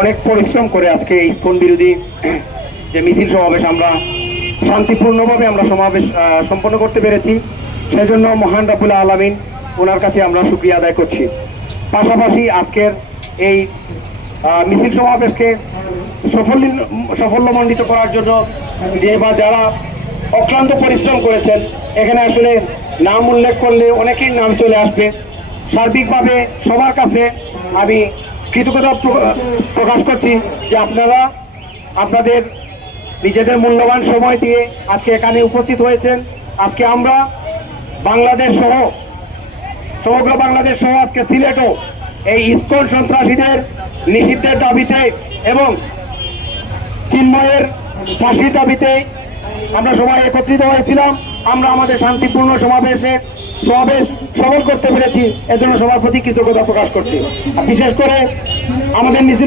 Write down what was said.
অনেক পরিশ্রম করে আজকে ইসকন বিরোধী যে মিছিল সমাবেশ আমরা শান্তিপূর্ণভাবে আমরা সমাবেশ সম্পন্ন করতে পেরেছি। সেজন্য মহান রব্বুল আলামিন ওনার কাছে আমরা শুকরিয়া আদায় করছি। পাশাপাশি আজকের এই মিছিল সমাবেশকে সাফল্যমণ্ডিত করার জন্য যে বা যারা অক্লান্ত পরিশ্রম করেছেন, এখানে আসলে নাম উল্লেখ করলে অনেকেই নাম চলে আসবে। সার্বিকভাবে সবার কাছে আমি কৃতজ্ঞতা প্রকাশ করছি যে আপনারা আপনাদের নিজেদের মূল্যবান সময় দিয়ে আজকে এখানে উপস্থিত হয়েছেন। আজকে আমরা বাংলাদেশ সহ সমগ্র বাংলাদেশ সহ আজকে সিলেটও এই ইসকন সন্ত্রাসীদের নিষিদ্ধের দাবিতে এবং চিন্ময়ের ফাঁসির দাবিতে আমরা সবাই একত্রিত হয়েছিলাম। আমরা আমাদের শান্তিপূর্ণ সমাবেশ সফল করতে পেরেছি, এজন্য সবার প্রতি কৃতজ্ঞতা প্রকাশ করছি। বিশেষ করে আমাদের মিছিল